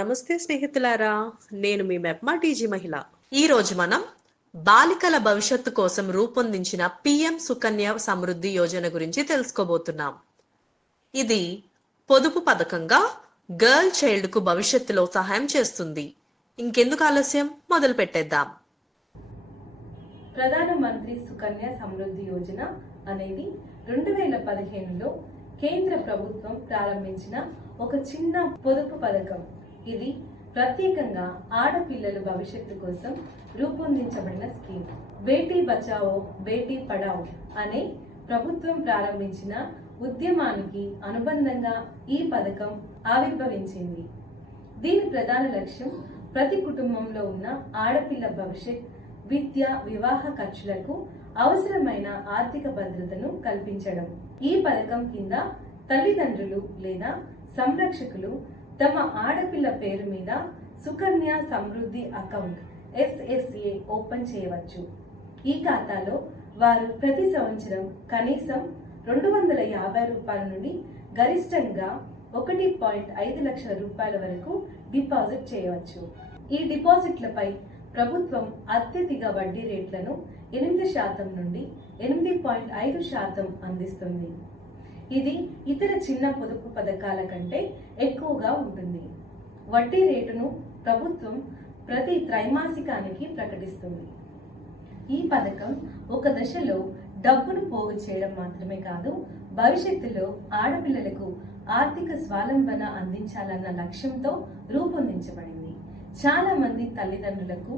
నమస్తే స్నేహితులారా నేను మీ మెప్మా టీజీ మహిళ. ఈ రోజు మనం బాలికల భవిష్యత్తు కోసం రూపొందించిన పిఎం సుకన్య సమృద్ధి యోజన గురించి తెలుసుకోబోతున్నాం. ఇది పొదుపు పథకంగా గర్ల్ చైల్డ్కు భవిష్యత్తులో సహాయం చేస్తుంది. ఇంకెందుకు ఆలస్యం? మొదలు పెట్టేద్దాం. ప్రధాన మంత్రి సుకన్య సమృద్ధి యోజన అనేది రెండు వేల పదిహేనులో కేంద్ర ప్రభుత్వం ప్రారంభించిన ఒక చిన్న పొదుపు పథకం. ఇది ప్రత్యేకంగా ఆడపిల్లల భవిష్యత్తు కోసం రూపొందించబడిన స్కీమ్. బేటీ బచావో బేటీ పడావో అనే ప్రభుత్వం ప్రారంభించిన ఉద్యమానికి అనుబంధంగా ఈ పథకం ఆవిర్భవించింది. దీని ప్రధాన లక్ష్యం ప్రతి కుటుంబంలో ఉన్న ఆడపిల్ల భవిష్యత్ విద్య వివాహ ఖర్చులకు అవసరమైన ఆర్థిక భద్రతను కల్పించడం. ఈ పథకం కింద తల్లిదండ్రులు లేదా సంరక్షకులు తమ ఆడపిల్ల పేరు మీద Sukanya Samriddhi account SSA open చేయవచ్చు. ఈ ఖాతాలో వారు ప్రతి సంవత్సరం కనీసం రెండు వందల యాభై రూపాయల నుండి గరిష్టంగా ఒకటి పాయింట్ ఐదు లక్షల రూపాయల వరకు డిపాజిట్ చేయవచ్చు. ఈ డిపాజిట్లపై ప్రభుత్వం అత్యధిక వడ్డీ రేట్లను ఎనిమిది శాతం నుండి ఎనిమిది పాయింట్ ఐదు శాతం అందిస్తుంది. ఇది ఇతర చిన్న పొదుపు పథకాల కంటే ఎక్కువగా ఉంటుంది. వడ్డీ రేటును ప్రభుత్వం ప్రతి త్రైమాసికానికి ప్రకటిస్తుంది. ఈ పథకం ఒక దశలో డబ్బును పోగు చేయడం మాత్రమే కాదు భవిష్యత్తులో ఆడపిల్లలకు ఆర్థిక స్వాలంబన అందించాలన్న లక్ష్యంతో రూపొందించబడింది. చాలా మంది తల్లిదండ్రులకు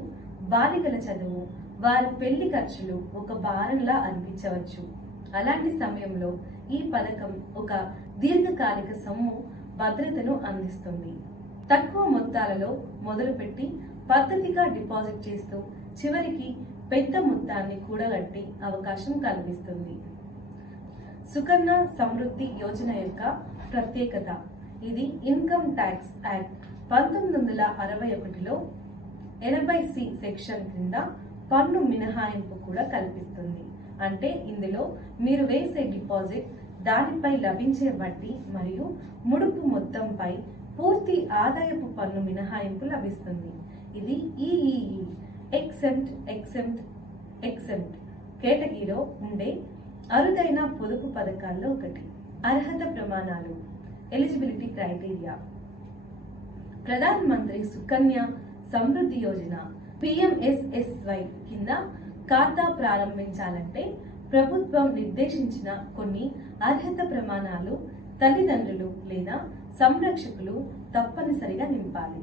బాలికల చదువు వారి పెళ్ళి ఖర్చులు ఒక భారంలా అనిపించవచ్చు. అలాంటి సమయంలో ఈ పథకం ఒక దీర్ఘకాలిక సొమ్ము భద్రతను అందిస్తుంది. తక్కువ మొత్తాలలో మొదలుపెట్టి పద్ధతిగా డిపాజిట్ చేస్తూ చివరికి పెద్ద మొత్తాన్ని కూడగట్టి అవకాశం కల్పిస్తుంది. సుకన్య సమృద్ధి యోజన యొక్క ప్రత్యేకత. ఇది ఇన్కమ్ ట్యాక్స్ యాక్ట్ పంతొమ్మిది వందల అరవై ఒకటిలో ఎనభై సి సెక్షన్ కింద పన్ను మినహాయింపు కూడా కల్పిస్తుంది. అంటే ఇందులో మీరు వేసే డిపాజిట్ దానిపై లభించే వడ్డీ మరియు ముడుపు మొత్తంపై పూర్తి ఆదాయపు పన్ను మినహాయింపు లభిస్తుంది. ఇది ఈఈఈ ఎక్సెంట్ ఎక్సెంట్ ఎక్సెంట్ కేటగిరీలో ఉండే అరుదైన పొదుపు పథకాల్లో ఒకటి. అర్హత ప్రమాణాలు. Eligibility criteria. ప్రధాన మంత్రి సుకన్య సమృద్ధి యోజన. పిఎంఎస్ఎస్వై కింద ఖాతా ప్రారంభించాలంటే ప్రభుత్వం నిర్దేశించిన కొన్ని అర్హత ప్రమాణాలు తల్లిదండ్రులు లేదా సంరక్షకులు తప్పనిసరిగా నింపాలి.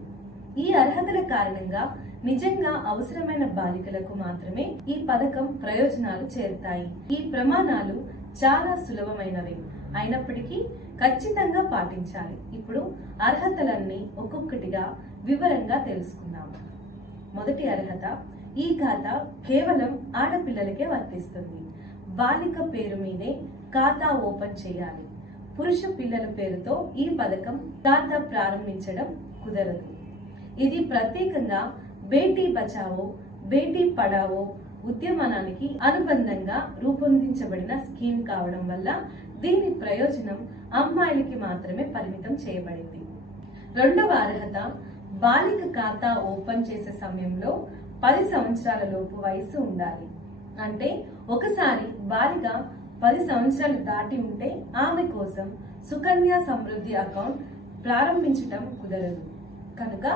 ఈ అర్హతల కారణంగా నిజంగా అవసరమైన బాలికలకు మాత్రమే ఈ పథకం ప్రయోజనాలు చేరుతాయి. ఈ ప్రమాణాలు చాలా సులభమైనవి. అయినప్పటికీ ఖచ్చితంగా పాటించాలి. ఇప్పుడు అర్హతలన్నీ ఒక్కొక్కటిగా వివరంగా తెలుసుకుందాము మొదటి అర్హత ఈ ఖాతా కేవలం ఆడపిల్లలకే వర్తిస్తుంది. బాలిక పేరు మీదే ఖాతా ఓపెన్ చేయాలి. పురుష పిల్లల పేరుతో ఈ పథకం ఖాతా ప్రారంభించడం కుదరదు. ఇది ప్రత్యేకంగా బేటీ బచావో బేటీ పడావో ఉద్యమానానికి అనుబంధంగా రూపొందించబడిన స్కీమ్ కావడం వల్ల దీని ప్రయోజనం అమ్మాయిలకి మాత్రమే పరిమితం చేయబడింది. రెండవ అర్హత బాలిక ఖాతా ఓపెన్ చేసే సమయంలో పది సంవత్సరాల లోపు వయసు ఉండాలి. అంటే ఒకసారి బాలిక పది సంవత్సరాలు దాటి ఉంటే ఆమె కోసం సుకన్య సమృద్ధి అకౌంట్ ప్రారంభించటం కుదరదు. కనుక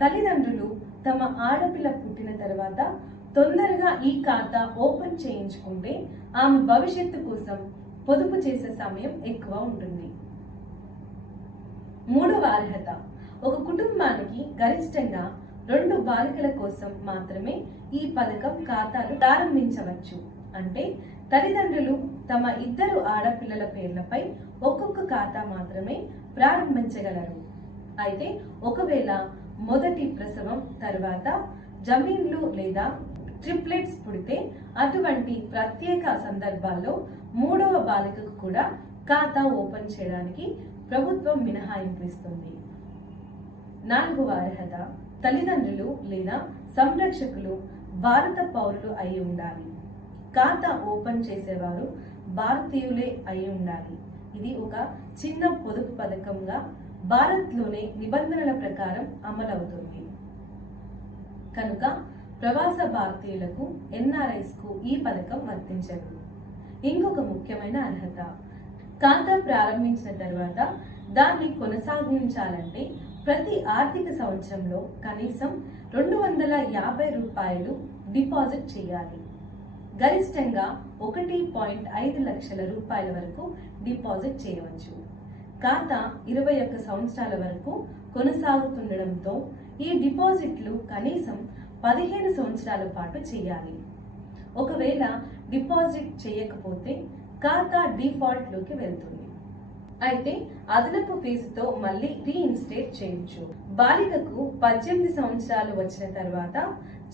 తల్లిదండ్రులు తమ ఆడపిల్ల పుట్టిన తర్వాత తొందరగా ఈ ఖాతా ఓపెన్ చేయించుకుంటే ఆమె భవిష్యత్తు కోసం పొదుపు చేసే సమయం ఎక్కువ ఉంటుంది. మూడవ అర్హత. ఒక కుటుంబానికి గరిష్టంగా రెండు బాలికల కోసం మాత్రమే ఈ పథకం ఖాతాలు ప్రారంభించవచ్చు. అంటే తల్లిదండ్రులు తమ ఇద్దరు ఆడపిల్లల పేర్లపై ఒక్కొక్క ఖాతా మాత్రమే ప్రారంభించగలరు. అయితే ఒకవేళ మొదటి ప్రసవం తర్వాత జమీన్లు లేదా ట్రిప్లెట్స్ పుడితే అటువంటి ప్రత్యేక సందర్భాల్లో మూడవ బాలికకు కూడా ఖాతా ఓపెన్ చేయడానికి ప్రభుత్వం మినహాయింపు ఇస్తుంది. నాలుగవ అర్హత తల్లిదండ్రులు లేదా సంరక్షకులు భారత పౌరులు అయి ఉండాలి. ఖాతా ఓపెన్ చేసేవారు భారతీయులే అయి ఉండాలి. ఇది ఒక చిన్న పొదుపు పథకంగా భారత్లోనే నిబంధనల ప్రకారం అమలవుతుంది. కనుక ప్రవాస భారతీయులకు ఎన్ఆర్ఐస్కు ఈ పథకం వర్తించదు. ఇంకొక ముఖ్యమైన అర్హత ఖాతా ప్రారంభించిన తర్వాత దాన్ని కొనసాగించాలంటే ప్రతి ఆర్థిక సంవత్సరంలో కనీసం రెండు వందల యాభై రూపాయలు డిపాజిట్ చేయాలి. గరిష్టంగా ఒకటి పాయింట్ ఐదు లక్షల రూపాయల వరకు డిపాజిట్ చేయవచ్చు. ఖాతా ఇరవై ఒక్క సంవత్సరాల వరకు కొనసాగుతుండడంతో ఈ డిపాజిట్లు కనీసం పదిహేను సంవత్సరాల పాటు చేయాలి. ఒకవేళ డిపాజిట్ చేయకపోతే ఖాతా డిఫాల్ట్లోకి వెళ్తుంది. అయితే అదనపు ఫీజుతో మళ్ళీ రీఇన్స్టేట్ చేయొచ్చు బాలికకు పద్దెనిమిది సంవత్సరాలు వచ్చిన తర్వాత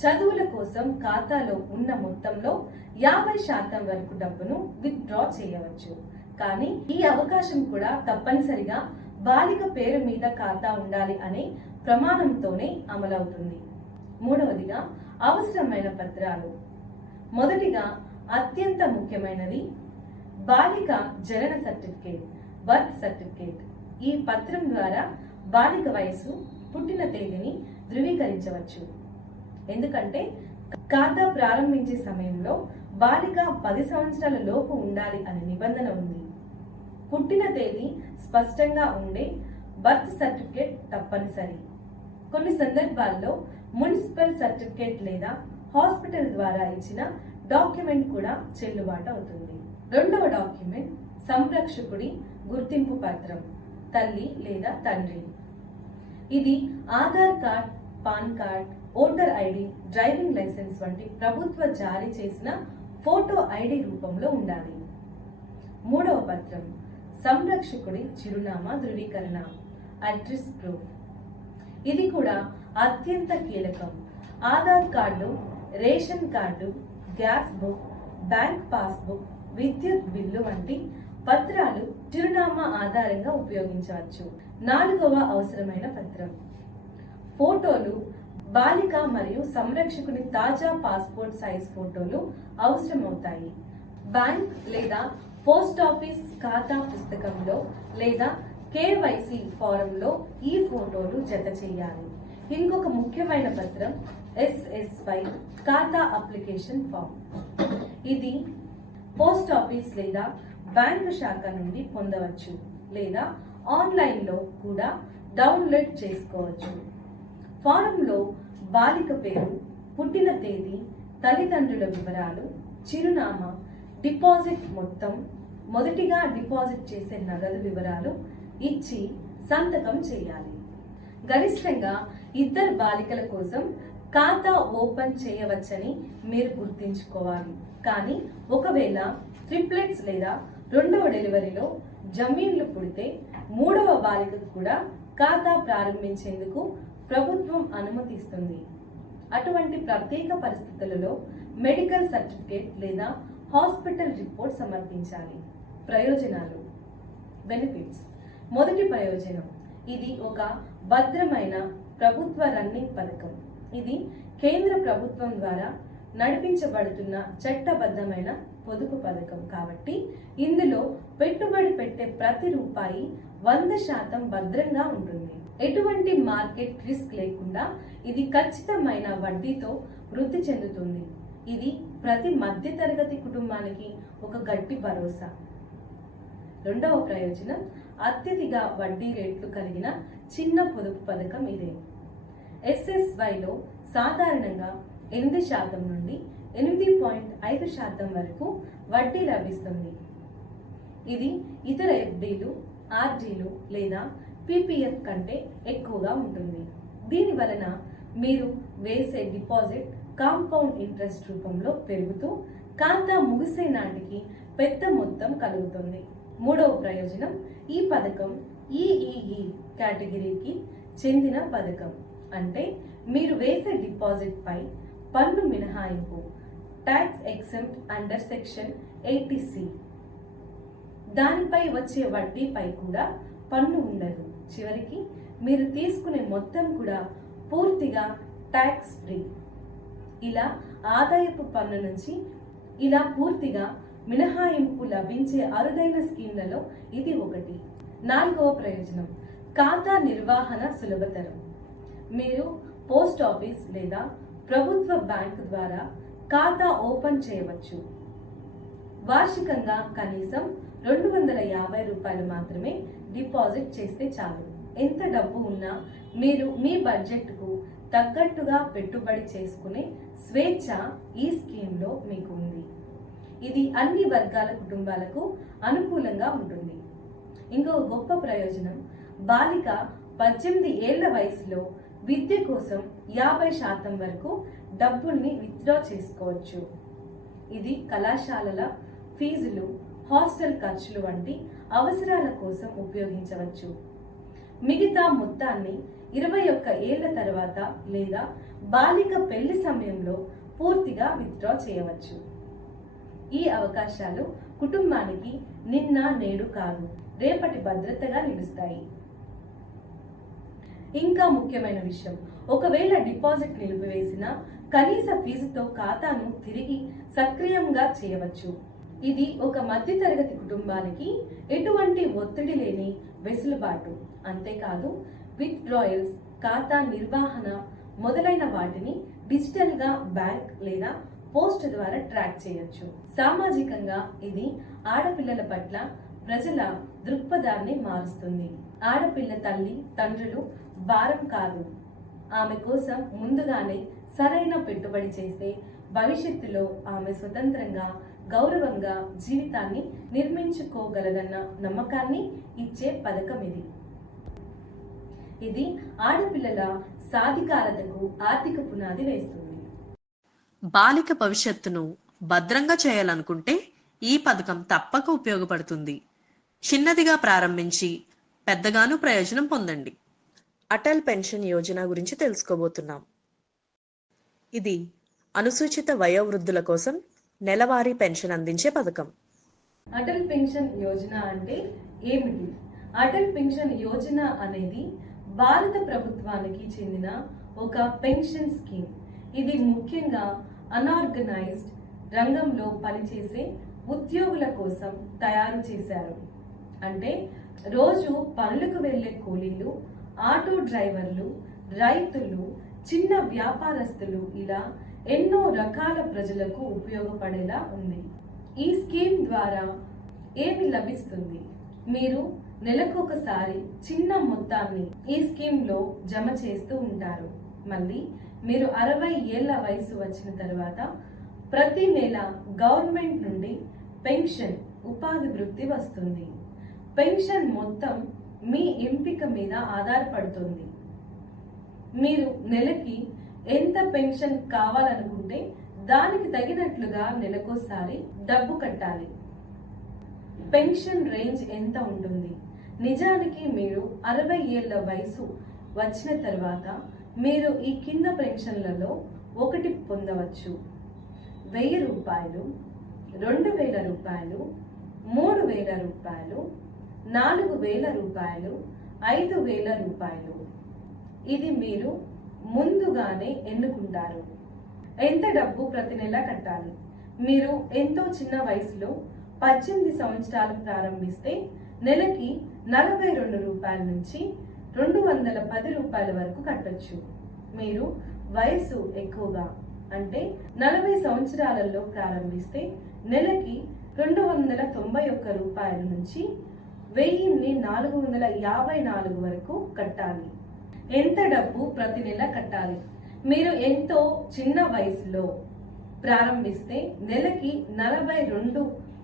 చదువుల కోసం ఖాతాలో ఉన్న మొత్తంలో యాభై శాతం వరకు డబ్బును విత్డ్రా చేయవచ్చు. కానీ ఈ అవకాశం కూడా తప్పనిసరిగా బాలిక పేరు మీద ఖాతా ఉండాలి అనే ప్రమాణంతోనే అమలవుతుంది. మూడవదిగా అవసరమైన పత్రాలు. మొదటిగా అత్యంత ముఖ్యమైనది బాలిక జనన సర్టిఫికేట్. Birth certificate. ఈ పత్రం ద్వారా బాలిక వయసు పుట్టిన తేదీని ధృవీకరించవచ్చు. ఎందుకంటే ఖాతా ప్రారంభించే సమయంలో బాలిక పది సంవత్సరాల లోపు ఉండాలి అనే నిబంధన ఉంది. పుట్టిన తేదీ స్పష్టంగా ఉండే బర్త్ సర్టిఫికేట్ తప్పనిసరి. కొన్ని సందర్భాల్లో మున్సిపల్ సర్టిఫికేట్ లేదా హాస్పిటల్ ద్వారా ఇచ్చిన డాక్యుమెంట్ కూడా చెల్లుబాటు అవుతుంది. రెండవ డాక్యుమెంట్ సంరక్షకుడి గుర్తింపు పత్రం తల్లి లేదా తండ్రి. ఇది Aadhaar card PAN card voter ID driving licence వంటి ప్రభుత్వ జారీ చేసిన ఫోటో ఐడి రూపంలో ఉండాలి. మూడవ పత్రం సంరక్షకుడి చిరునామా ధృవీకరణ అడ్రస్ ప్రూఫ్. ఇది కూడా అత్యంత కీలకం. Aadhaar card ration card gas book bank passbook విద్యుత్ బిల్లు వంటి పత్రాలు చిరునామా ఆధారంగా ఉపయోగించవచ్చు. నాలుగవ అవసరమైన పత్రం. ఫోటోలు బాలిక మరియు సంరక్షకుని తాజా పాస్పోర్ట్ సైజ్ ఫోటోలు అవసరమవుతాయి. బ్యాంక్ లేదా పోస్ట్ ఆఫీస్ ఖాతా పుస్తకంలో లేదా కేవైసీ ఫారంలో ఈ ఫోటోలు జత చేయాలి. ఇంకొక ముఖ్యమైన పత్రం ఎస్ఎస్వై ఖాతా అప్లికేషన్ ఫామ్. ఇది పోస్ట్ ఆఫీస్ లేదా బ్యాంకు శాఖ నుండి పొందవచ్చు లేదా ఆన్లైన్లో కూడా డౌన్లోడ్ చేసుకోవచ్చు. ఫారంలో బాలిక పేరు పుట్టిన తేదీ తల్లిదండ్రుల వివరాలు చిరునామా డిపాజిట్ మొత్తం మొదటిగా డిపాజిట్ చేసే నగదు వివరాలు ఇచ్చి సంతకం చేయాలి. గరిష్టంగా ఇద్దరు బాలికల కోసం ఖాతా ఓపెన్ చేయవచ్చని మీరు గుర్తుంచుకోవాలి. కానీ ఒకవేళ ట్రిప్లెట్స్ లేదా రెండవ డెలివరీలో జమీన్లు పుడితే మూడవ బాలికకు కూడా ఖాతా ప్రారంభించేందుకు ప్రభుత్వం అనుమతిస్తుంది. అటువంటి ప్రత్యేక పరిస్థితులలో మెడికల్ సర్టిఫికేట్ లేదా హాస్పిటల్ రిపోర్ట్ సమర్పించాలి. ప్రయోజనాలు బెనిఫిట్స్. మొదటి ప్రయోజనం ఇది ఒక భద్రమైన ప్రభుత్వ రన్నింగ్ పథకం. ఇది కేంద్ర ప్రభుత్వం ద్వారా నడిపించబడుతున్న చట్టబద్ధమైన పొదుపు పథకం కాబట్టి ఇందులో పెట్టుబడి పెట్టే ప్రతి రూపాయి వంద శాతం భద్రంగా ఉంటుంది. ఎటువంటి మార్కెట్ రిస్క్ లేకుండా ఇది ఖచ్చితమైన వడ్డీతో వృద్ధి చెందుతుంది. ఇది ప్రతి మధ్యతరగతి కుటుంబానికి ఒక గట్టి భరోసా. రెండవ ప్రయోజనం అత్యధిక వడ్డీ రేట్లు కలిగిన చిన్న పొదుపు పథకం ఇదే. ఎస్ఎస్వైలో సాధారణంగా ఎనిమిది శాతం నుండి ఎనిమిది పాయింట్ ఐదు శాతం వరకు వడ్డీ లభిస్తుంది. ఇది ఇతర ఎఫ్డీలు ఆర్డీలు లేదా పీపీఎఫ్ కంటే ఎక్కువగా ఉంటుంది. దీని వలన మీరు వేసే డిపాజిట్ కాంపౌండ్ ఇంట్రెస్ట్ రూపంలో పెరుగుతూ ఖాతా ముగిసే నాటికి పెద్ద మొత్తం కలుగుతుంది. మూడవ ప్రయోజనం ఈ పథకం ఈఈఈ కేటగిరీకి చెందిన పథకం. అంటే మీరు వేసే డిపాజిట్ పై పన్ను మినహాయింపు tax exempt under section eighty C దానిపై వచ్చే వడ్డీపై కూడా పన్ను ఉండదు. చివరికి మీరు తీసుకునే మొత్తం కూడా పూర్తిగా ట్యాక్స్ ఫ్రీ ఇలా ఆదాయపు పన్ను నుంచి ఇలా పూర్తిగా మినహాయింపు లభించే అరుదైన స్కీమ్లలో ఇది ఒకటి. నాలుగవ ప్రయోజనం ఖాతా నిర్వహణ సులభతరం. మీరు పోస్ట్ ఆఫీస్ లేదా ప్రభుత్వ బ్యాంక్ ద్వారా ఖాతా ఓపెన్ చేయవచ్చు. వార్షికంగా కనీసం రెండు వందల యాభై రూపాయలు మాత్రమే డిపాజిట్ చేస్తే చాలు. ఎంత డబ్బు ఉన్నా మీరు మీ బడ్జెట్కు తగ్గట్టుగా పెట్టుబడి చేసుకునే స్వేచ్ఛ ఈ స్కీమ్లో మీకు ఉంది. ఇది అన్ని వర్గాల కుటుంబాలకు అనుకూలంగా ఉంటుంది. ఇంకో గొప్ప ప్రయోజనం బాలిక పద్దెనిమిది ఏళ్ళ వయసులో విద్య కోసం యాభై శాతం వరకు డబ్బుల్ని విత్డ్రా చేసుకోవచ్చు. ఇది కళాశాలల ఫీజులు హాస్టల్ ఖర్చులు వంటి అవసరాల కోసం ఉపయోగించవచ్చు. మిగతా మొత్తాన్ని ఇరవై ఒక్క ఏళ్ళ తర్వాత లేదా బాలిక పెళ్ళి సమయంలో పూర్తిగా విత్డ్రా చేయవచ్చు. ఈ అవకాశాలు కుటుంబానికి నిన్న నేడు కాదు రేపటి భద్రతగా నిలుస్తాయి. ఇంకా ముఖ్యమైన విషయం. ఒకవేళ డిపాజిట్ నిలిపివేసిన కనీస ఫీజుతో ఖాతాను తిరిగి సక్రియంగా చేయవచ్చు. ఇది ఒక మధ్యతరగతి కుటుంబానికి ఎటువంటి ఒత్తిడి లేని వెసులుబాటు. అంతేకాదు విత్ డ్రాయల్స్ ఖాతా నిర్వహణ మొదలైన వాటిని డిజిటల్గా బ్యాంక్ లేదా పోస్ట్ ద్వారా ట్రాక్ చేయొచ్చు. సామాజికంగా ఇది ఆడపిల్లల పట్ల ప్రజల దృక్పథాన్ని మారుస్తుంది. ఆడపిల్ల తల్లి తండ్రులు భారం కాదు. ఆమె కోసం ముందుగానే సరైన పెట్టుబడి చేస్తే భవిష్యత్తులో ఆమె స్వతంత్రంగా గౌరవంగా జీవితాన్ని నిర్మించుకోగలదన్న నమ్మకాన్ని ఇచ్చే పథకం ఇది. ఇది ఆడపిల్లల సాధికారతకు ఆర్థిక పునాది వేస్తుంది. బాలిక భవిష్యత్తును భద్రంగా చేయాలనుకుంటే ఈ పథకం తప్పక ఉపయోగపడుతుంది. చిన్నదిగా ప్రారంభించి పెద్దగాను ప్రయోజనం పొందండి. అటల్ పెన్షన్ యోజన గురించి తెలుసుకోబోతున్నాం. ఇది అనుసూచిత వయోవృద్ధుల కోసం నెలవారీ పెన్షన్ అందించే పథకం. అటల్ పెన్షన్ యోజన అంటే ఏమిటి? అటల్ పెన్షన్ యోజన అనేది భారత ప్రభుత్వానికి చెందిన ఒక పెన్షన్ స్కీమ్. ఇది ముఖ్యంగా అనార్గనైజ్డ్ రంగంలో పనిచేసే ఉద్యోగుల కోసం తయారు చేశారు. అంటే రోజు పనులకు వెళ్ళే కూలీలు ఆటో డ్రైవర్లు రైతులు చిన్న వ్యాపారస్తులు ఇలా ఎన్నో రకాల ప్రజలకు ఉపయోగపడేలా ఉంది. ఈ స్కీమ్ ద్వారా ఏమి లభిస్తుంది? మీరు నెలకు ఒకసారి చిన్న మొత్తాన్ని ఈ స్కీమ్లో జమ చేస్తూ ఉంటారు. మళ్ళీ మీరు అరవై ఏళ్ళ వయసు వచ్చిన తర్వాత ప్రతి నెల గవర్నమెంట్ నుండి పెన్షన్ ఉపాధి వృత్తి వస్తుంది. పెన్షన్ మొత్తం మీ ఎంపిక మీద ఆధారపడుతుంది. మీరు నెలకి ఎంత పెన్షన్ కావాలనుకుంటే దానికి తగినట్లుగా నెలకోసారి డబ్బు కట్టాలి. పెన్షన్ రేంజ్ ఎంత ఉంటుంది? నిజానికి మీరు అరవై ఏళ్ళ వయసు వచ్చిన తర్వాత మీరు ఈ కింద పెన్షన్లలో ఒకటి పొందవచ్చు. వెయ్యి రూపాయలు రెండు వేల రూపాయలు మూడు వేల రూపాయలు నాలుగు వేల రూపాయలు ఐదు వేల రూపాయలు. ఇది మీరు ముందుగానే ఎన్నుకుంటారు. ఎంత డబ్బు ప్రతి నెల కట్టాలి? మీరు ఎంతో చిన్న వయసులో పద్దెనిమిది సంవత్సరాలు ప్రారంభిస్తే నెలకి నలభై రెండు రూపాయల నుంచి రెండు వందల పది రూపాయల వరకు కట్టొచ్చు. మీరు వయసు ఎక్కువగా అంటే నలభై సంవత్సరాలలో ప్రారంభిస్తే నెలకి రెండు వందల తొంభై ఒక్క రూపాయల నుంచి వెయ్యిన్ని నాలుగు వందల యాభై నాలుగు వరకు కట్టాలి. ఎంత డబ్బు ప్రతి నెల కట్టాలి? మీరు ఎంతో చిన్న వయసులో ప్రారంభిస్తే నెలకి నలభై రెండు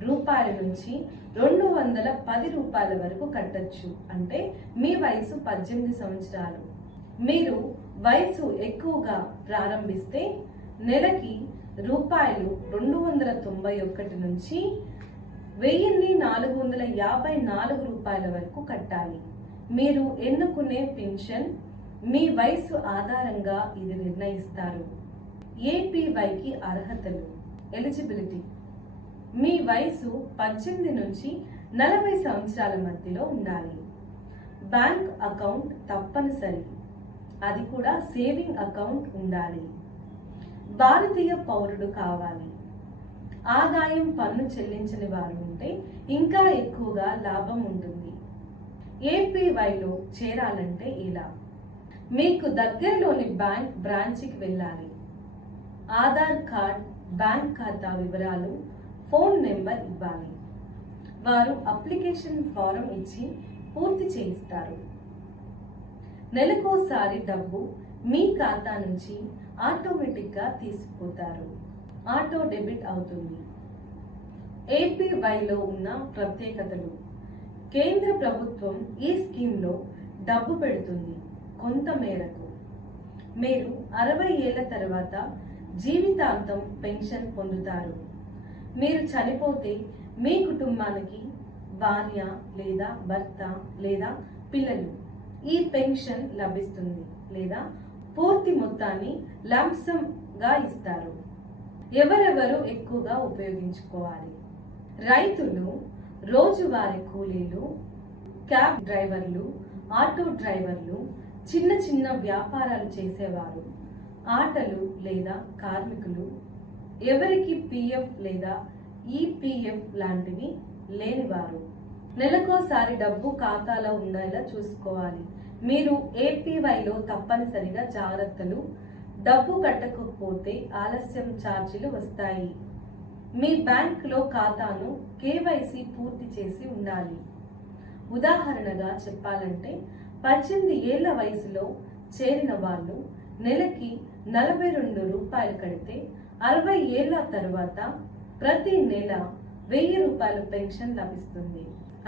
రూపాయల నుంచి రెండు వందల పది రూపాయల వరకు కట్టచ్చు. అంటే మీ వయసు పద్దెనిమిది సంవత్సరాలు. మీరు వయసు ఎక్కువగా ప్రారంభిస్తే నెలకి రూపాయలు రెండు వందల తొంభై ఒకటి నుంచి వెయ్యిన్ని నాలుగు వందల యాభై నాలుగు రూపాయల వరకు కట్టాలి. మీరు ఎన్నుకునే పెన్షన్ మీ వయసు ఆధారంగా ఇది నిర్ణయిస్తారు. ఏపీవైకి అర్హతలు. ఎలిజిబిలిటీ. మీ వయసు పద్దెనిమిది నుంచి నలభై సంవత్సరాల మధ్యలో ఉండాలి. బ్యాంక్ అకౌంట్ తప్పనిసరి. అది కూడా సేవింగ్ అకౌంట్ ఉండాలి. భారతీయ పౌరుడు కావాలి. ఆదాయం పన్ను చెల్లించని వారు ఉంటే ఇంకా ఎక్కువగా లాభం ఉంటుంది. ఏపీవైలో చేరాలంటే ఇలా మీకు దగ్గరలోని బ్యాంక్ బ్రాంచ్కి వెళ్ళాలి. ఆధార్ కార్డ్ బ్యాంక్ ఖాతా వివరాలు ఫోన్ నెంబర్ ఇవ్వాలి. వారు అప్లికేషన్ ఫారం ఇచ్చి పూర్తి చేయిస్తారు. నెలకోసారి డబ్బు మీ ఖాతా నుంచి ఆటోమేటిక్గా తీసుకుపోతారు ఆటో డెబిట్ అవుతుంది. ఏపీవైలో ఉన్న ప్రత్యేకతలు. కేంద్ర ప్రభుత్వం ఈ స్కీమ్లో డబ్బు పెడుతుంది కొంత మేరకు మీరు అరవై ఏళ్ళ తర్వాత జీవితాంతం పెన్షన్ పొందుతారు. మీరు చనిపోతే మీ కుటుంబానికి భార్య లేదా భర్త లేదా పిల్లలు ఈ పెన్షన్ లభిస్తుంది లేదా పూర్తి మొత్తాన్ని లంసంగా ఇస్తారు. ఎవరెవరు ఎక్కువగా ఉపయోగించుకోవాలి? రైతులు రోజువారీ కూలీలు క్యాబ్ డ్రైవర్లు ఆటో డ్రైవర్లు చిన్న చిన్న వ్యాపారాలు చేసేవారు ఆటలు లేదా కార్మికులు. ఎవరికి పిఎఫ్ లేదా ఈపిఎఫ్ లాంటివి లేనివారు. నెలకోసారి డబ్బు ఖాతాలో ఉండేలా చూసుకోవాలి. మీరు ఏపీవైలో తప్పనిసరిగా జాగ్రత్తలు డబ్బు కట్టకపోతే ఆలస్యం ఛార్జీలు వస్తాయి. మీ బ్యాంక్లో ఖాతాను కేవైసీ పూర్తి చేసి ఉండాలి. ఉదాహరణగా చెప్పాలంటే పద్దెనిమిది ఏళ్ళ వయసులో చేరిన వాళ్ళు నెలకి నలభై రెండు రూపాయలు కడితే అరవై ఏళ్ళ తర్వాత ప్రతి నెల వెయ్యి రూపాయల పెన్షన్ లభిస్తుంది.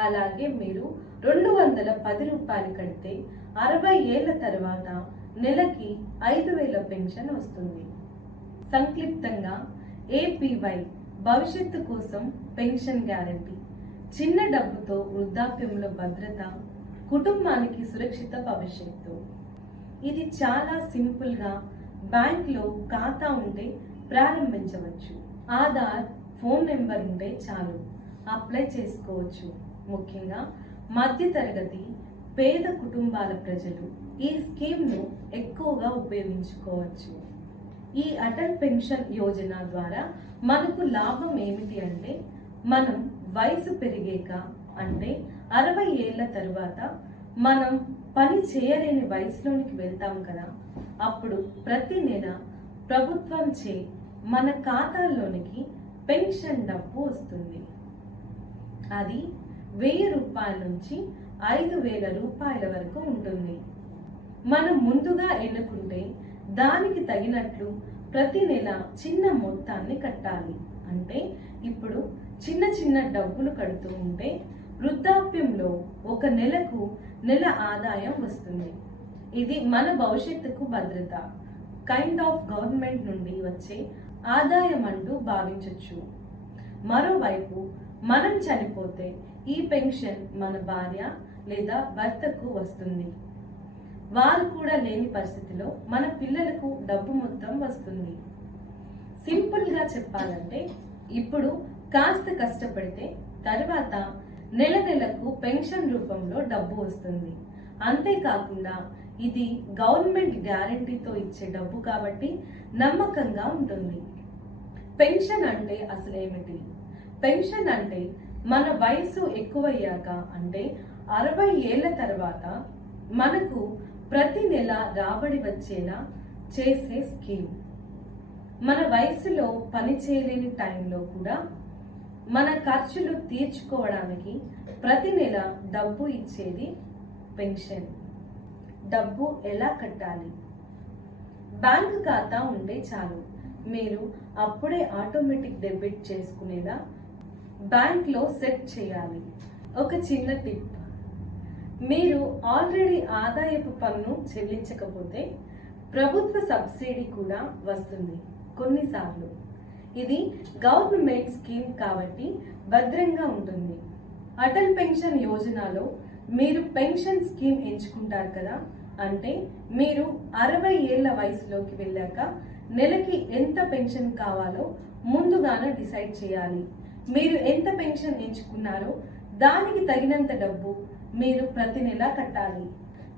అలాగే మీరు రెండు వందల పది రూపాయలు కడితే అరవై ఏళ్ళ తర్వాత నెలకి ఐదు వేల పెన్షన్ వస్తుంది. సంక్లిప్తంగా ఏపీవై భవిష్యత్తు కోసం పెన్షన్ గ్యారంటీ చిన్న డబ్బుతో వృద్ధాప్యంలో భద్రత కుటుంబానికి సురక్షిత భవిష్యత్తు. ఇది చాలా సింపుల్గా బ్యాంక్లో ఖాతా ఉంటే ప్రారంభించవచ్చు. ఆధార్ ఫోన్ నెంబర్ ఉంటే చాలు. అప్లై చేసుకోవచ్చు. ముఖ్యంగా మధ్యతరగతి పేద కుటుంబాల ప్రజలు. ఈ స్కీమ్ను ఎక్కువగా ఉపయోగించుకోవచ్చు. ఈ అటల్ పెన్షన్ యోజన ద్వారా మనకు లాభం ఏమిటి అంటే మనం వయసు పెరిగాక అంటే అరవై ఏళ్ళ తర్వాత మనం పని చేయలేని వయసులోనికి వెళ్తాం కదా అప్పుడు ప్రతి నెల ప్రభుత్వం చే మన ఖాతాలోనికి పెన్షన్ డబ్బు వస్తుంది. అది వెయ్యి రూపాయల నుంచి ఐదు వేల రూపాయల వరకు ఉంటుంది. మనం ముందుగా ఎన్నుకుంటే దానికి తగినట్లు ప్రతి నెల చిన్న మొత్తాన్ని కట్టాలి. అంటే ఇప్పుడు చిన్న చిన్న డబ్బులు కడుతూ ఉంటే వృద్ధాప్యంలో ఒక నెలకు నెల ఆదాయం వస్తుంది. ఇది మన భవిష్యత్తుకు భద్రత. కైండ్ ఆఫ్ గవర్నమెంట్ నుండి వచ్చే ఆదాయం అంటూ భావించవచ్చు మరోవైపు మనం చనిపోతే ఈ పెన్షన్ మన భార్య లేదా భర్తకు వస్తుంది. వారు కూడా లేని పరిస్థితిలో మన పిల్లలకు డబ్బు మొత్తం వస్తుంది. సింపుల్గా చెప్పాలంటే ఇప్పుడు కాస్త కష్టపడితే తర్వాత నెల నెలకు పెన్షన్ రూపంలో డబ్బు వస్తుంది. అంతేకాకుండా ఇది గవర్నమెంట్ గ్యారంటీతో ఇచ్చే డబ్బు కాబట్టి నమ్మకంగా ఉంటుంది. పెన్షన్ అంటే అసలు ఏమిటి పెన్షన్ అంటే మన వయసు ఎక్కువయ్యాక అంటే అరవై ఏళ్ళ తర్వాత మనకు ప్రతి నెల రాబడి వచ్చేలా చేసే స్కీమ్. మన వయసులో పని చేయలేని టైంలో కూడా మన ఖర్చులు తీర్చుకోవడానికి ప్రతి నెల డబ్బు ఇచ్చేది పెన్షన్. డబ్బు ఎలా కట్టాలి? బ్యాంక్ ఖాతా ఉంటే చాలు. మీరు అప్పుడే ఆటోమేటిక్ డెబిట్ చేసుకునేలా బ్యాంక్లో సెట్ చేయాలి. ఒక చిన్న టిప్. మీరు ఆల్రెడీ ఆదాయపు పన్ను చెల్లించకపోతే ప్రభుత్వ సబ్సిడీ కూడా వస్తుంది. కొన్నిసార్లు ఇది గవర్నమెంట్ స్కీమ్ కాబట్టి భద్రంగా ఉంటుంది. అటల్ పెన్షన్ యోజనలో మీరు పెన్షన్ స్కీమ్ ఎంచుకుంటారు కదా? అంటే మీరు అరవై ఏళ్ళ వయసులోకి వెళ్ళాక నెలకి ఎంత పెన్షన్ కావాలో ముందుగానే డిసైడ్ చేయాలి. మీరు ఎంత పెన్షన్ ఎంచుకున్నారో దానికి తగినంత డబ్బు మీరు ప్రతి నెల కట్టాలి.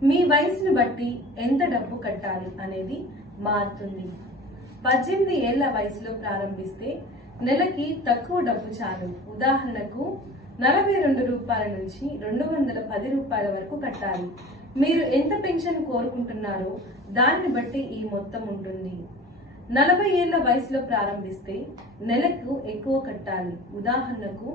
మీ వయసును బట్టి ఎంత డబ్బు కట్టాలి అనేది మారుతుంది. పద్దెనిమిది ఏళ్ళ వయసులో ప్రారంభిస్తే నెలకి తక్కువ డబ్బు చాలు. ఉదాహరణకు నలభై రెండు రూపాయల నుంచి రెండు వందల పది రూపాయల వరకు కట్టాలి. మీరు ఎంత పెన్షన్ కోరుకుంటున్నారో దాన్ని బట్టి ఈ మొత్తం ఉంటుంది. నలభై ఏళ్ళ వయసులో ప్రారంభిస్తే నెలకు ఎక్కువ కట్టాలి. ఉదాహరణకు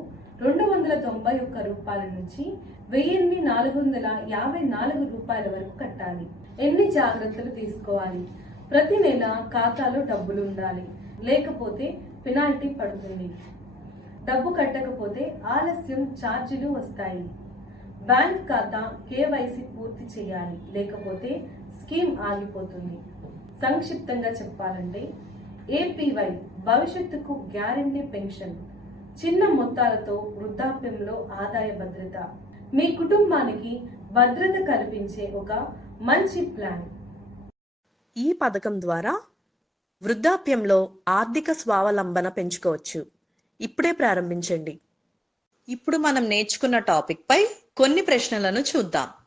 రెండు వందల తొంభై ఒక్క రూపాయల నుంచి వెయ్యిన్ని నాలుగు వందల యాభై నాలుగు రూపాయల వరకు కట్టాలి. ఎన్ని జాగ్రత్తలు తీసుకోవాలి? ప్రతి నెల ఖాతాలో డబ్బులు ఉండాలి. లేకపోతే పెనాల్టీ పడుతుంది. డబ్బు కట్టకపోతే ఆలస్యం ఛార్జీలు వస్తాయి. బ్యాంక్ ఖాతా కేవైసీ పూర్తి చేయాలి. లేకపోతే స్కీమ్ ఆగిపోతుంది. సంక్షిప్తంగా చెప్పాలంటే ఏపీవై భవిష్యత్తుకు గ్యారంటీ పెన్షన్. చిన్న మొత్తాలతో వృద్ధాప్యంలో ఆదాయ భద్రత. మీ కుటుంబానికి భద్రత కల్పించే ఒక మంచి ప్లాన్. ఈ పథకం ద్వారా వృద్ధాప్యంలో ఆర్థిక స్వావలంబన పెంచుకోవచ్చు. ఇప్పుడే ప్రారంభించండి. ఇప్పుడు మనం నేర్చుకున్న టాపిక్ పై కొన్ని ప్రశ్నలను చూద్దాం.